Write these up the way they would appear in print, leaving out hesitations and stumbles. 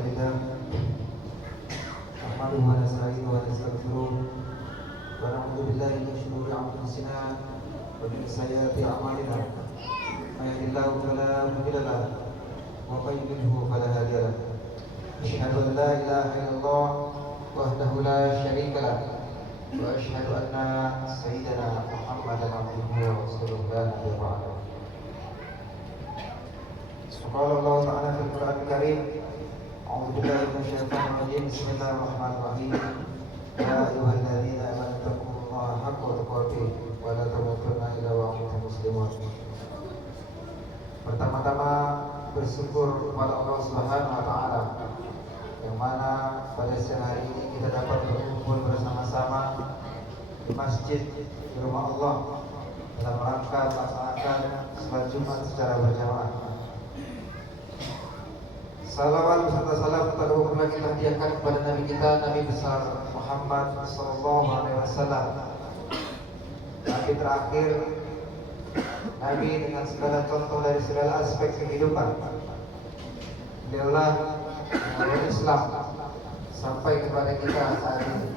لله نحمده ونستعينه ونستغفره ونعوذ بالله من شرور أنفسنا ومن سيئات أعمالنا من يهده الله فلا مضل له ومن يضلل فلا هادي له أشهد أن لا إله إلا الله وحده لا شريك له وأشهد أن سيدنا محمدا عبده ورسوله لا نبي بعده. قال الله تعالى في القرآن الكريم أعوذ بالله من الشيطان الرجيم بسم الله الرحمن الرحيم يا أيها الذين آمنوا اتقوا الله حق تقاته ولا تموتن إلا وأنتم مسلمون. Pertama-tama bersyukur kepada Allah Subhanahu wa taala yang mana pada siang hari ini kita dapat berkumpul bersama-sama di masjid di rumah Allah dalam rangka melaksanakan salat Jumat secara berjamaah. Salawat beserta salam kepada Allah kita hadiahkan kepada Nabi kita, Nabi besar Muhammad sallallahu alaihi wasallam. Nabi terakhir, Nabi dengan segala contoh dari segala aspek kehidupan. Beliaulah yang Islam sampai kepada kita saat ini.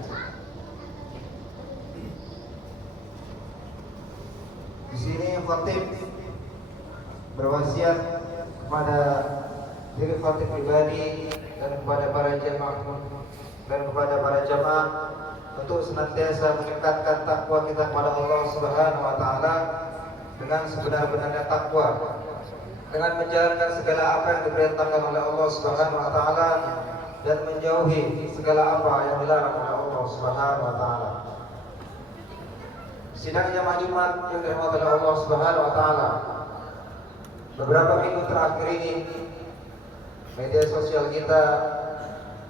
Di sini khatib berwasiat kepada diri khatib pribadi dan kepada para jamaah untuk senantiasa meningkatkan takwa kita kepada Allah Subhanahu wa taala dengan sebenar-benarnya takwa, dengan menjalankan segala apa yang diperintahkan oleh Allah Subhanahu wa taala dan menjauhi segala apa yang dilarang oleh Allah Subhanahu wa taala. Sidang jamaah Jumat yang dirahmati oleh Allah Subhanahu wa taala, beberapa minggu terakhir ini media sosial kita,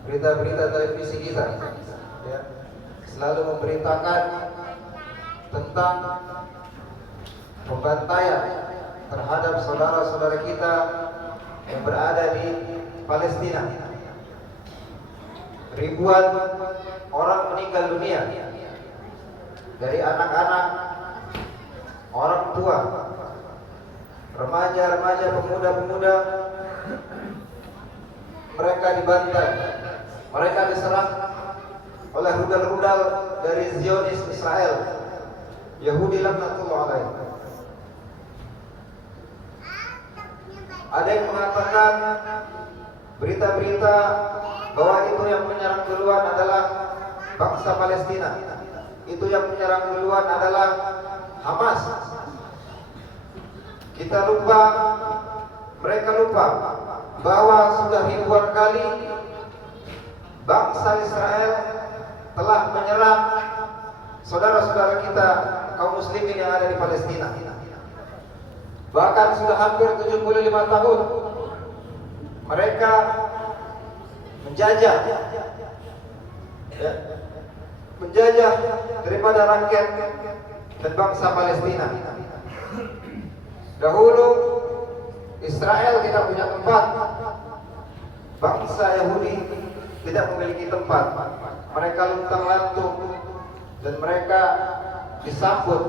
berita-berita televisi kita ya, selalu memberitakan tentang pembantaian terhadap saudara-saudara kita yang berada di Palestina. Ribuan orang meninggal dunia, dari anak-anak, orang tua, remaja-remaja, pemuda-pemuda. Mereka dibantai, mereka diserang oleh rudal-rudal dari Zionis Israel, Yahudi laknatullah alaih. Ada yang mengatakan berita-berita bahwa itu yang menyerang duluan adalah bangsa Palestina, itu yang menyerang duluan adalah Hamas. Kita lupa, mereka lupa bahwa sudah ribuan kali bangsa Israel telah menyerang saudara-saudara kita kaum muslimin yang ada di Palestina. Bahkan sudah hampir 75 tahun mereka menjajah daripada rakyat dan bangsa Palestina. Dahulu Israel tidak punya tempat, bangsa Yahudi tidak memiliki tempat. Mereka luntang-lantung dan mereka disambut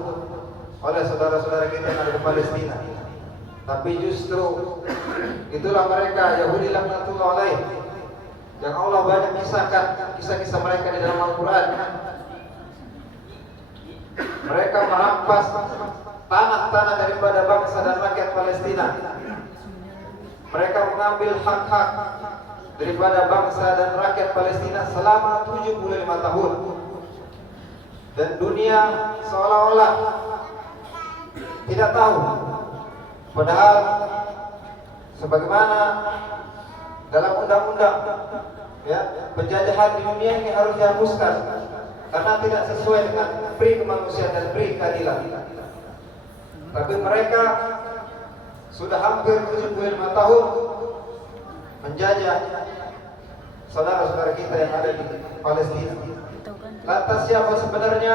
oleh saudara-saudara kita yang ada di Palestina. Tapi justru itulah mereka, Yahudi laknatullah alaih, yang Allah banyak kisahkan kisah-kisah mereka di dalam Al-Quran. Mereka merampas tanah-tanah daripada bangsa dan rakyat Palestina. Mereka mengambil hak-hak daripada bangsa dan rakyat Palestina selama 75 tahun. Dan dunia seolah-olah tidak tahu. Padahal sebagaimana dalam undang-undang ya, penjajahan di dunia ini harus dihapuskan karena tidak sesuai dengan pri kemanusiaan dan pri keadilan. Tapi mereka sudah hampir 75 tahun menjajah saudara-saudara kita yang ada di Palestina. Lantas siapa sebenarnya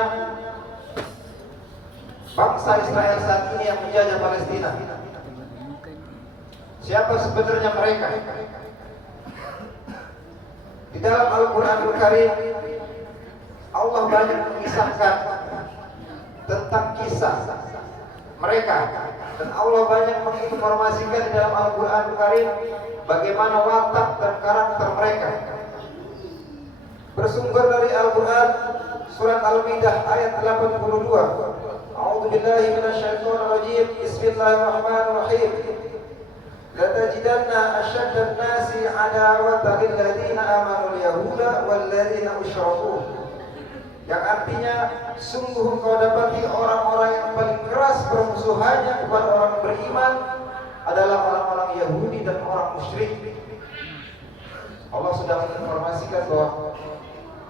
bangsa Israel saat ini yang menjajah Palestina? Siapa sebenarnya mereka? Di dalam Al-Quranul Karim Allah banyak mengisahkan tentang kisah mereka. Dan Allah banyak menginformasikan di dalam Al-Quran Karim bagaimana watak dan karakter mereka. Bersumber dari Al-Quran surat Al-Maidah ayat 82. A'udzu billahi minasyaitonir rajim. Bismillahirrahmanirrahim. لَتَجِدَنَّ أَشَدَّ النَّاسِ عَدَاوَةً لِلَّذِينَ آمَنُوا الْيَهُودَ وَالَّذِينَ أَشْرَكُوا. Yang artinya, sungguh kau dapati orang-orang yang paling keras permusuhannya kepada orang beriman adalah orang-orang Yahudi dan orang musyrik. Allah sudah menginformasikan bahwa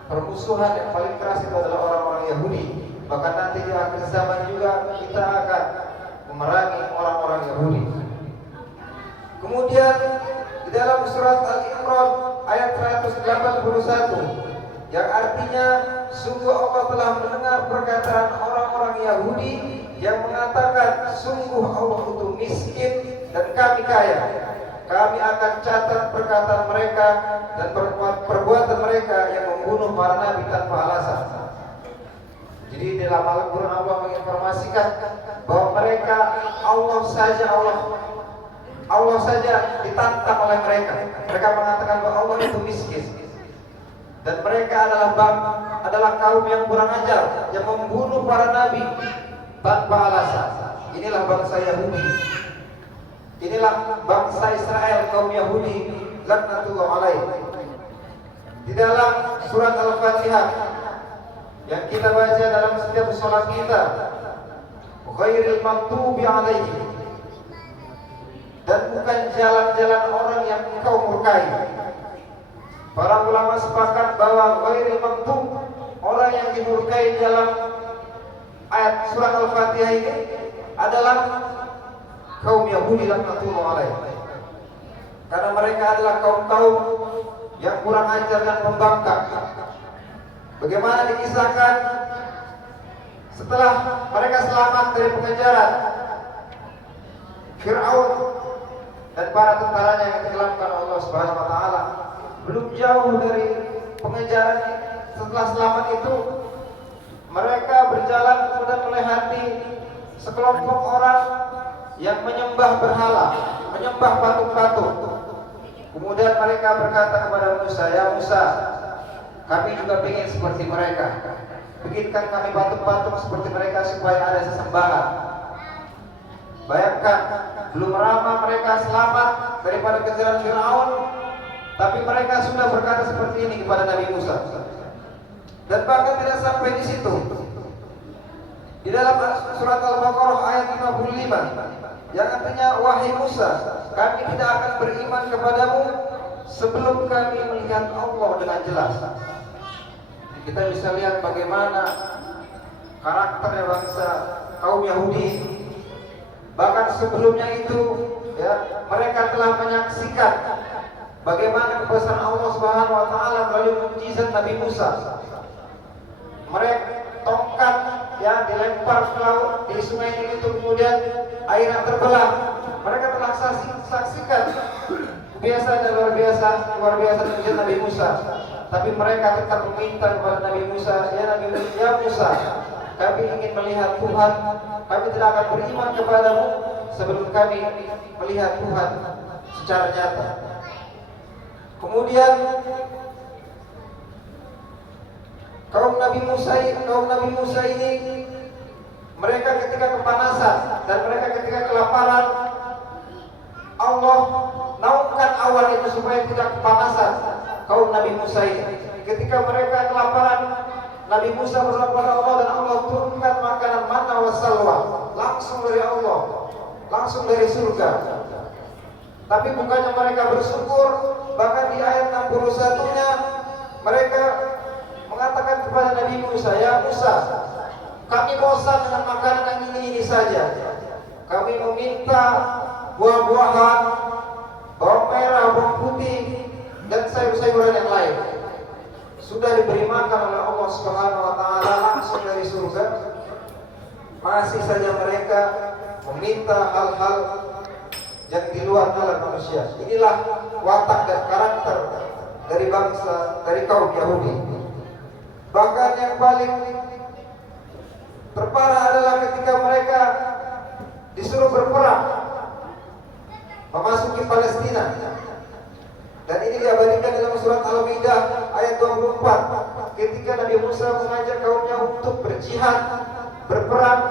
permusuhan yang paling keras itu adalah orang-orang Yahudi. Bahkan nanti di akhir zaman juga kita akan memerangi orang-orang Yahudi. Kemudian di dalam surat Al-Imran ayat 181 yang artinya sungguh Allah telah mendengar perkataan orang-orang Yahudi yang mengatakan sungguh Allah itu miskin dan kami kaya. Kami akan catat perkataan mereka dan perbuatan mereka yang membunuh para nabi tanpa alasan. Jadi dalam Al-Quran Allah menginformasikan bahwa mereka Allah saja ditantang oleh mereka. Mereka mengatakan bahwa Allah itu miskin. Dan mereka adalah kaum yang kurang ajar, yang membunuh para nabi tanpa alasan. Inilah bangsa Yahudi. Inilah bangsa Israel, kaum Yahudi, laknatullah alaih. Di dalam surat Al-Fatihah yang kita baca dalam setiap sholat kita, ghairil maghdubi alaihim, dan bukan jalan-jalan orang yang engkau murkai. Para ulama sepakat bahwa ghairil maghdub, orang yang dimurkai dalam ayat surat Al-Fatihah ini adalah kaum Yahudi laknatullah alaih. Karena mereka adalah kaum-kaum yang kurang ajar dan pembangkang. Bagaimana dikisahkan setelah mereka selamat dari pengejaran Fir'aun dan para tentaranya yang ditenggelamkan Allah Subhanahu wa taala, belum jauh dari pengejaran, setelah selamat itu mereka berjalan kemudian melewati sekelompok orang yang menyembah berhala, menyembah patung-patung. Kemudian mereka berkata kepada Musa, "Ya Musa, kami juga ingin seperti mereka. Bikinkan kami patung-patung seperti mereka supaya ada sesembahan." Bayangkan, belum lama mereka selamat daripada kejaran Fir'aun, tapi mereka sudah berkata seperti ini kepada Nabi Musa. Dan bahkan tidak sampai di situ. Di dalam surat Al-Baqarah ayat 55 yang artinya, "Wahai Musa, kami tidak akan beriman kepadamu sebelum kami melihat Allah dengan jelas." Kita bisa lihat bagaimana karakternya bangsa kaum Yahudi. Bahkan sebelumnya itu, ya, mereka telah menyaksikan bagaimana kebesaran Allah Subhanahu wa taala melalui mukjizat Nabi Musa. Mereka tongkat yang dilempar ke laut di sungai Nil itu, kemudian airnya terbelah. Mereka telah saksikan kebiasaan dan luar biasa mukjizat Nabi Musa. Tapi mereka tetap meminta kepada Nabi Musa, "Ya Musa, kami ingin melihat Tuhan. Kami tidak akan beriman kepadamu sebelum kami melihat Tuhan secara nyata." Kemudian kaum Nabi Musa ini mereka ketika kepanasan dan mereka ketika kelaparan, Allah naungkan awan itu supaya tidak kepanasan kaum Nabi Musa ini. Ketika mereka kelaparan, Nabi Musa berdoa kepada Allah dan Allah turunkan makanan manna wa salwa langsung dari Allah, langsung dari surga. Tapi bukannya mereka bersyukur, bahkan di ayat 61-nya mereka mengatakan kepada Nabi Musa, "Ya Musa, kami bosan dengan makanan yang ini saja. Kami meminta buah-buahan, bawang merah, bawang putih, dan sayur-sayuran yang lain." Sudah diberi makan oleh Allah Subhanahu wa taala langsung dari surga, masih saja mereka meminta hal-hal yang di luar nalar manusia. Inilah watak dan karakter dari kaum Yahudi. Bahkan yang paling terparah adalah ketika mereka Palestina. Dan ini diabadikan dalam surat Al-Maidah ayat 24 ketika Nabi Musa mengajak kaumnya untuk berjihad, berperang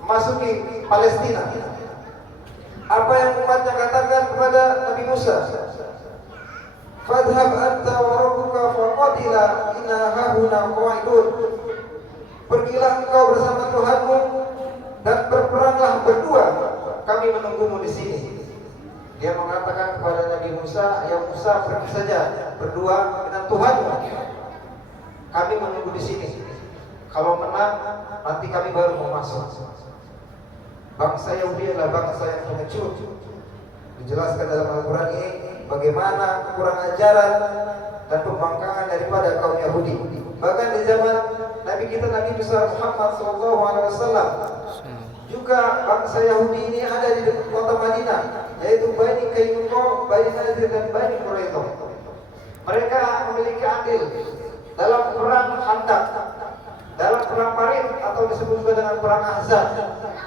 memasuki Palestina. Apa yang umatnya katakan kepada Nabi Musa? Fadhhab anta wa rabbuka faqatila inna hahuna qa'idun. Pergilah engkau bersama Tuhanmu dan berperanglah berdua, kami menunggumu di sini. Dia mengatakan kepada Nabi Musa, ya Musa, pergi saja berdua dengan Tuhanmu. Kami menunggu di sini. Kalau menang, nanti kami baru mau masuk. Bangsa Yahudi adalah bangsa yang pengecut. Dijelaskan dalam Al-Quran ini bagaimana kekurangan ajaran dan pembangkangan daripada kaum Yahudi. Bahkan di zaman Nabi kita Nabi besar Muhammad SAW juga bangsa Yahudi ini ada di kota Madinah, yaitu Bani Kainuqa, Bani Nadir dan Bani Quraidah. Mereka memiliki andil dalam perang Khandaq, dalam perang Parit atau disebut juga dengan perang Ahzab.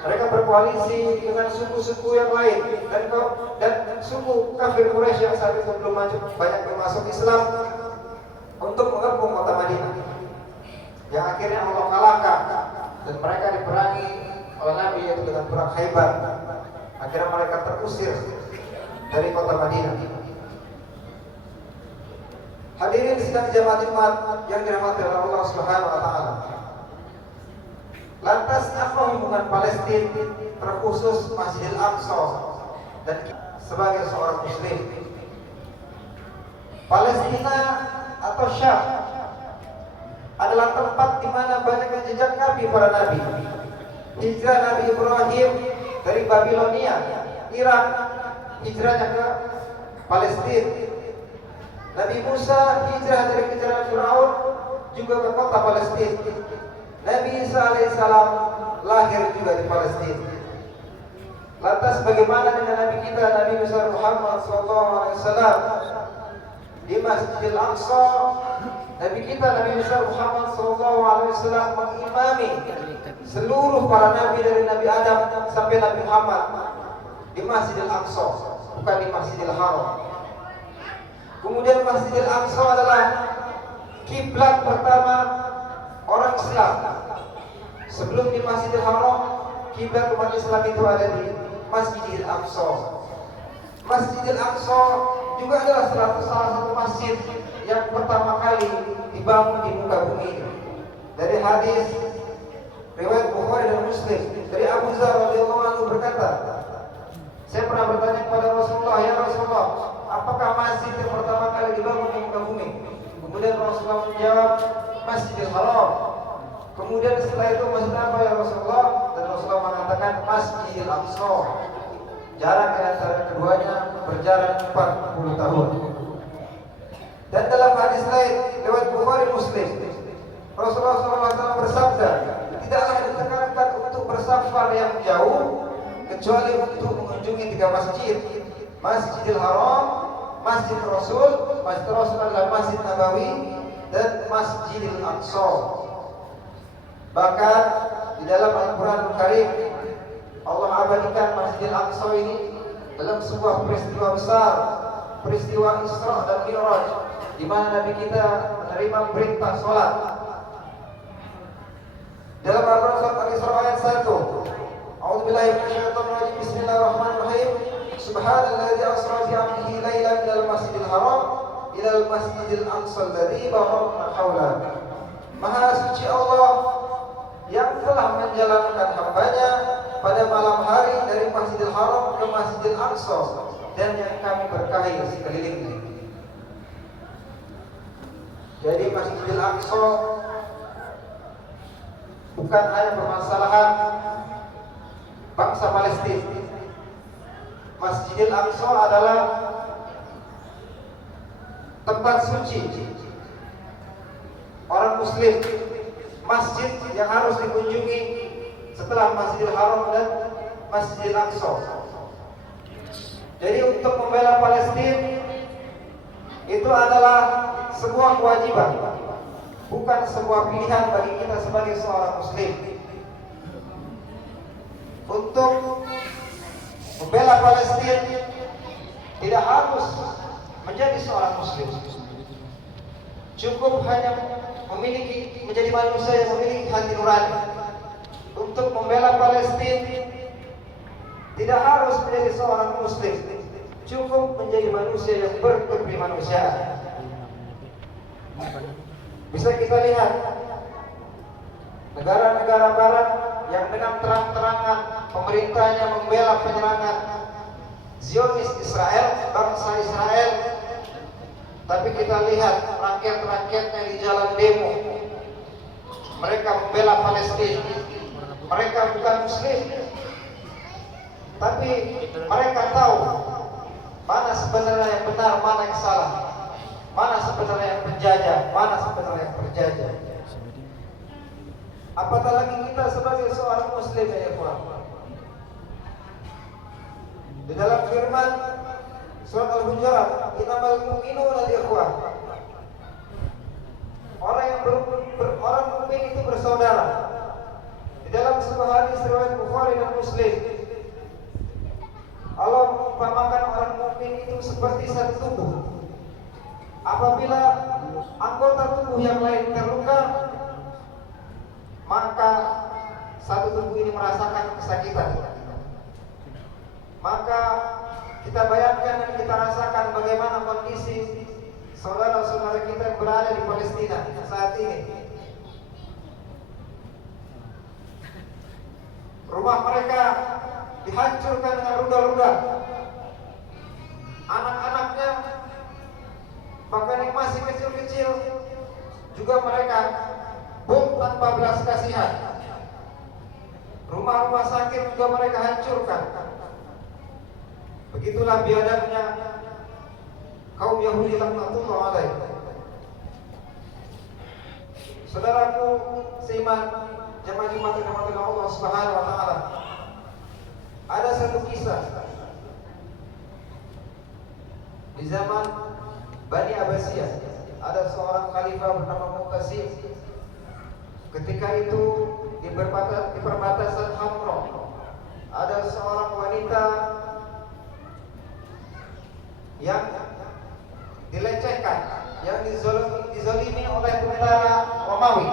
Mereka berkoalisi dengan suku-suku yang lain dan suku kafir Quraisy yang saat itu belum banyak masuk Islam untuk mengepung kota Madinah. Yang akhirnya Allah kalahkan dan mereka diperangi oleh Nabi yaitu dengan perang Khaybar. Akhirnya mereka terusir dari kota Madinah. Hadirin sidang jamaah Jumat yang dirahmati oleh Allah Subhanahu wa taala. Lantas apa hubungan Palestina terkhusus Masjidil Aqsa dan sebagai seorang muslim? Palestina atau Syam adalah tempat di mana banyaknya jejak Nabi para nabi. Hijrah Nabi Ibrahim dari Babilonia, Irak, hijrahnya ke Palestina. Nabi Musa hijrah dari kejaran Firaun juga ke kota Palestina. Nabi Isa alaihissalam lahir juga di Palestina. Lantas bagaimana dengan Nabi kita Nabi besar Muhammad SAW di Masjidil Aqsa? Nabi kita Nabi besar Muhammad SAW mengimami seluruh para nabi dari Nabi Adam sampai Nabi Muhammad di Masjidil Aqsa, bukan di Masjidil Haram. Kemudian Masjidil Aqsa adalah kiblat pertama orang Islam. Sebelum di Masjidil Haram, kiblat umat Islam itu ada di Masjidil Aqsa. Masjidil Aqsa juga adalah salah satu masjid yang pertama kali dibangun di muka bumi ini. Dari hadis riwayat Bukhari dan Muslim dari Abu Dzar radhiyallahu anhu berkata, saya pernah bertanya kepada Rasulullah, ya Rasulullah, apakah masjid yang pertama kali dibangun di muka bumi? Kemudian Rasulullah menjawab, Masjidil Haram. Kemudian setelah itu masjid apa ya Rasulullah? Dan Rasulullah mengatakan Masjidil Aqsa. Jarak di antara keduanya berjarak 40 tahun. Dan dalam hadis lain riwayat Bukhari Muslim, Rasulullah SAW bersabda, tidaklah ditekankan untuk bersafar yang jauh kecuali untuk mengunjungi 3 masjid: Masjidil Haram, Masjid Rasul adalah Masjid Nabawi, dan Masjidil Aqsa. Bahkan di dalam Al-Quran Karim Allah abadikan Masjidil Aqsa ini dalam sebuah peristiwa besar, peristiwa Isra dan Mi'raj, di mana Nabi kita menerima perintah sholat. Dalam Al-Quran surat Al-Isra ayat 1, A'udzubillahi minasyaitonir rajim. Bismillahirrahmanirrahim. Subhanalladzi asra bi 'abdihi lailan minal masjidil haram ilal masjidil aqsa alladzi barakna haulahu. Maha suci Allah yang telah menjalankan hambanya pada malam hari dari Masjidil Haram ke Masjidil Aqsa dan yang kami berkahi sekelilingnya. Jadi Masjidil Aqsa bukan hanya permasalahan bangsa Palestina. Masjidil Aqsa adalah tempat suci orang Muslim, masjid yang harus dikunjungi setelah Masjidil Haram dan Masjidil Aqsa. Jadi untuk membela Palestina itu adalah sebuah kewajiban, bukan sebuah pilihan bagi kita sebagai seorang Muslim. Untuk membela Palestina tidak harus menjadi seorang muslim. Cukup hanya menjadi manusia yang memiliki hati nurani untuk membela Palestina. Tidak harus menjadi seorang muslim. Cukup menjadi manusia yang berkemanusiaan. Bisa kita lihat negara-negara barat yang dengan terang-terangan pemerintahnya membela penyerangan Zionis Israel, bangsa Israel, tapi kita lihat rakyat-rakyatnya di jalan demo, mereka membela Palestina. Mereka bukan muslim, tapi mereka tahu mana sebenarnya yang benar, mana yang salah, mana sebenarnya yang penjajah, mana sebenarnya yang berjajah. Apatah lagi kita sebagai seorang muslim, ya ikhwan. Di dalam firman surat Al-Hujurat, innamal mu'minuna ikhwan. Orang mukmin itu bersaudara. Di dalam sebuah hadis riwayat Bukhari dan Muslim, Allah mengumpamakan orang mukmin itu seperti satu tubuh. Apabila anggota tubuh yang lain terluka, maka satu tubuh ini merasakan kesakitan. Maka kita bayangkan dan kita rasakan bagaimana kondisi saudara-saudara kita yang berada di Palestina saat ini. Rumah mereka dihancurkan dengan rudal-rudal. Anak-anaknya, bahkan yang masih kecil-kecil, juga mereka bom tanpa belas kasihan. Rumah-rumah sakit juga mereka hancurkan. Begitulah biadabnya kaum Yahudi laknatullah alaih. Saudaraku seiman, jemaah Jumat yang dirahmati Allah Subhanahu wa taala. Ada satu kisah di zaman Bani Abbasiyah. Ada seorang khalifah bernama Mu'tasim. Ketika itu di perbatasan Hamra, ada seorang wanita yang dilecehkan, yang dizalimi oleh tentara Romawi.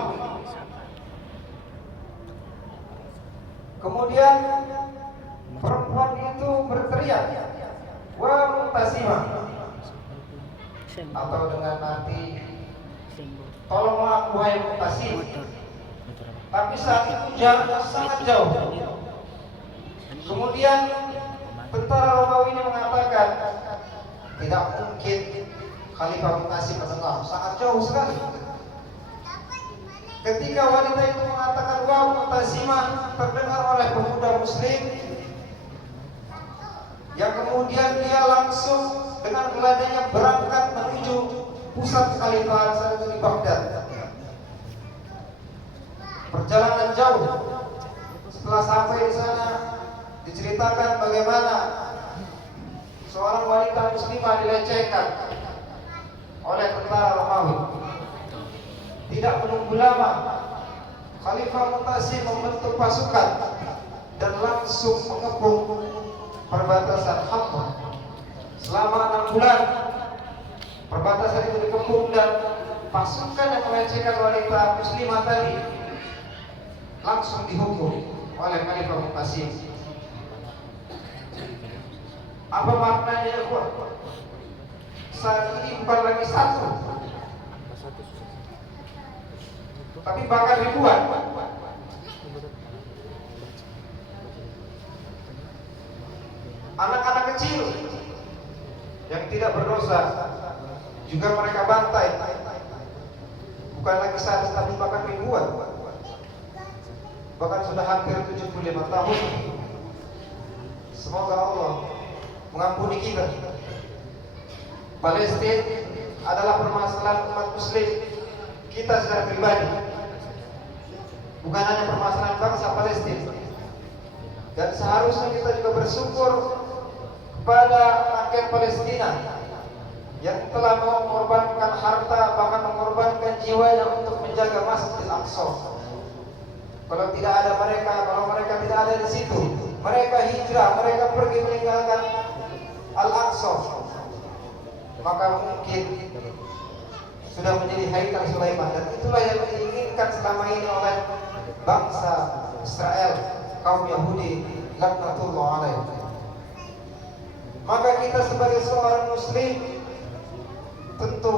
Kemudian perempuan itu berteriak, "Wa Mu'tasimah," atau dengan arti tolonglah aku wahai Mu'tasim. Tapi saat itu jaraknya sangat jauh. Kemudian tentara Romawi ini mengatakan, tidak mungkin Khalifah Mu'tasim mendengar, sangat jauh sekali. Ketika wanita itu mengatakan wa Mu'tasimah, terdengar oleh pemuda muslim, yang kemudian dia langsung dengan geladanya berangkat menuju pusat Khalifah saat itu di Baghdad. Perjalanan jauh. Setelah sampai di sana, diceritakan bagaimana seorang wanita muslimah dilecehkan oleh tentara Romawi. Tidak menunggu lama, Khalifah Mu'tasim membentuk pasukan dan langsung mengepung perbatasan Hamra. Selama 6 bulan perbatasan itu dikepung dan pasukan yang melecehkan wanita muslimah tadi langsung dihukum oleh Khalifah Mu'tasim. Apa maknanya ya kuat? Saat ini bukan lagi satu, tapi bahkan ribuan. Anak-anak kecil yang tidak berdosa juga mereka bantai. Bukan lagi satu, tapi bahkan ribuan. Bahkan sudah hampir 75 tahun. Semoga Allah mengampuni kita. Palestina adalah permasalahan umat muslim kita secara pribadi, bukan hanya permasalahan bangsa Palestina. Dan seharusnya kita juga bersyukur kepada rakyat Palestina yang telah mengorbankan harta, bahkan mengorbankan jiwanya untuk menjaga Masjidil Aqsa. Kalau tidak ada mereka, kalau mereka tidak ada di situ, mereka hijrah, mereka pergi meninggalkan Al-Aqsa, maka mungkin sudah menjadi Haikal Sulaiman. Dan itulah yang diinginkan selama ini oleh bangsa Israel, kaum Yahudi laknatullah alaih. Maka kita sebagai seorang muslim tentu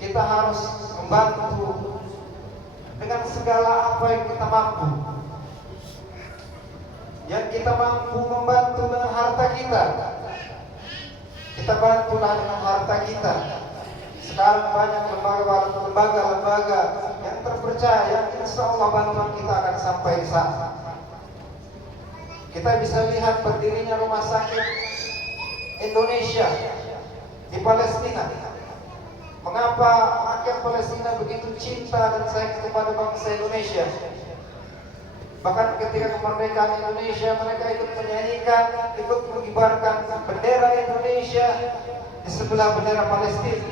kita harus membantu dengan segala apa yang kita mampu. Yang kita mampu membantu dengan harta kita, kita bantulah dengan harta kita. Sekarang banyak lembaga-lembaga yang terpercaya, yang insya Allah bantuan kita akan sampai di sana. Kita bisa lihat berdirinya rumah sakit Indonesia di Palestina. Mengapa rakyat Palestina begitu cinta dan sayang kepada bangsa Indonesia? Bahkan ketika kemerdekaan Indonesia, mereka ikut menyanyikan, ikut mengibarkan bendera Indonesia di sebelah bendera Palestina.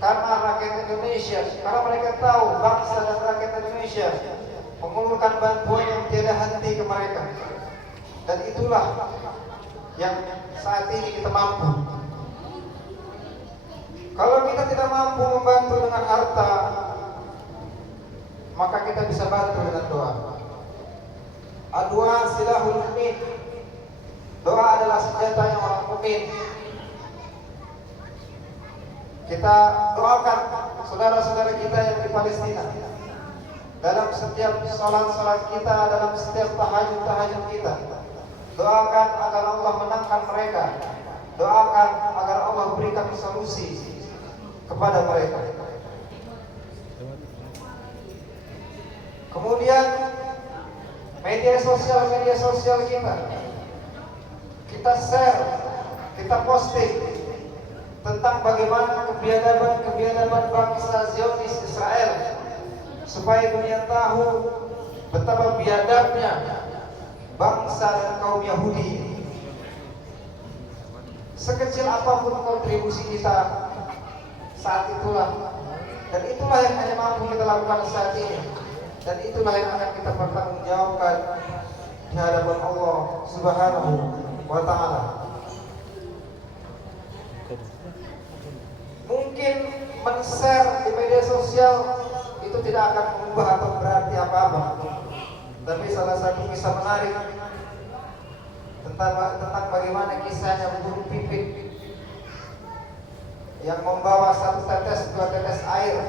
Karena rakyat Indonesia, karena mereka tahu bangsa dan rakyat Indonesia mengulurkan bantuan yang tiada henti ke mereka. Dan itulah yang saat ini kita mampu. Kalau kita tidak mampu membantu dengan harta, maka kita bisa bantu dengan doa. Doa silahul mu'min. Doa adalah senjatanya orang mukmin. Kita doakan saudara-saudara kita yang di Palestina. Dalam setiap salat-salat kita, dalam setiap tahajud-tahajud kita, doakan agar Allah menangkan mereka. Doakan agar Allah berikan solusi kepada mereka. Kemudian media sosial kita share, kita posting tentang bagaimana kebiadaban bangsa Zionis Israel, supaya dunia tahu betapa biadabnya bangsa dan kaum Yahudi. Sekecil apapun kontribusi kita saat itulah, dan itulah yang hanya mampu kita lakukan saat ini, dan itulah yang akan kita pertanggungjawabkan di hadapan Allah Subhanahu wa Ta'ala. Mungkin men-share di media sosial itu tidak akan mengubah atau berarti apa-apa, tapi salah satu kisah menarik tentang bagaimana kisahnya burung pipit yang membawa dua tetes air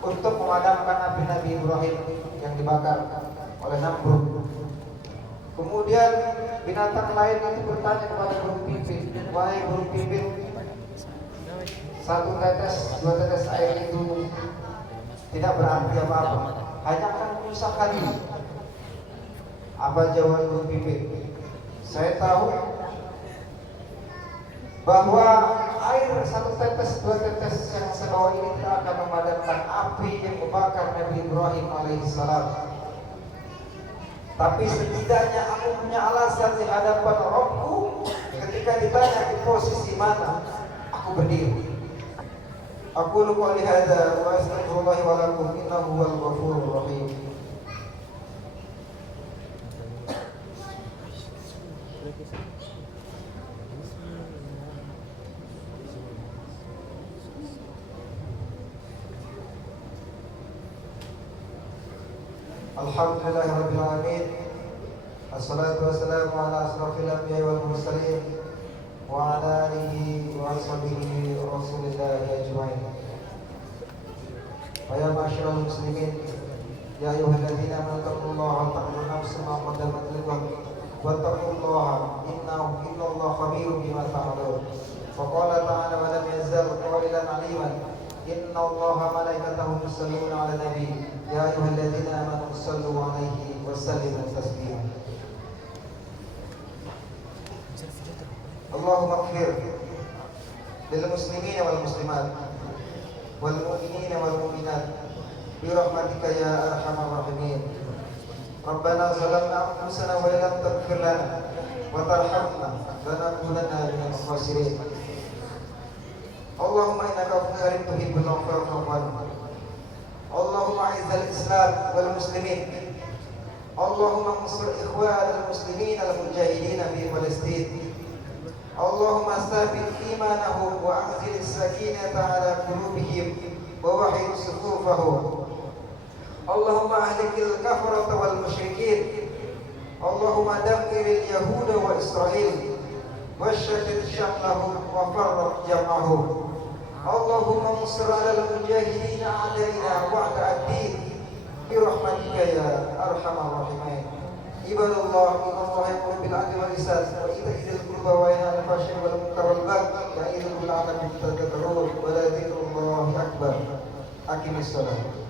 untuk memadamkan api Nabi Ibrahim yang dibakar oleh Namrud. Kemudian binatang lain itu bertanya kepada burung pipit, "Wahai burung pipit, dua tetes air itu tidak berarti apa-apa, hanya akan menyusahkanmu." Apa jawaban burung pipit? "Saya tahu bahwa air dua tetes yang saya bawa ini tidak akan memadamkan api yang membakar Nabi Ibrahim alaihissalam. Tapi setidaknya aku punya alasan di hadapan Rabbku ketika ditanya di posisi mana aku berdiri. Aku qouli hadza wa astaghfirullah wa lakum innahu huwal ghafurur rahim." Alhamdulillahirabbil alamin. Assalatu wassalamu ala asrofil anbiya'i wal mursalin wa ala alihi wa ashabihi rasulillahi ajma'in. Ya ma'asyiral muslimin, ya ayyuhalladzina amanu taqullaha wa ta'lamu nafsun ma qaddamat lighad wa taqullaha innallaha khabirun bima ta'malun. Faqala ta'ala wa lam yazal qailan 'aliman innallaha malaikatahu yusalluna 'alan nabi ya ayyuhalladzina amanu sallu 'alaihi wa sallimu taslima. Allahumma ighfir lil muslimina wal muslimat wal mu'minina wal mu'minat bi rahmatika ya arhamar rahimin. Rabbana zalamna anfusana wa lam taghfir lana wa tarhamna lanakunanna minal khasirin. Allahumma innaka afuwwun karim tuhibbul 'afwa fa'fu 'anna. Allahumma a'izzal Islam wal muslimin اللهم انصر إخوان المسلمين المجاهدين في فلسطين. اللهم ثبت إيمانهم وأنزل السكينة على قلوبهم ووحد صفوفهم. اللهم أهلك الكفرة والمشركين. اللهم دمر اليهود وإسرائيل وشتت شملهم وفرق جمعهم. اللهم انصر على المجاهدين علينا وعلى الدين برحمتك يا أرحم الراحمين. عباد الله إن الله يأمر بالعدل والإحسان وإيتاء ذي القربى وينهى عن الفحشاء والمنكر والبغي يعظكم لعلكم تذكرون ولذكر الله أكبر. أقم الصلاة.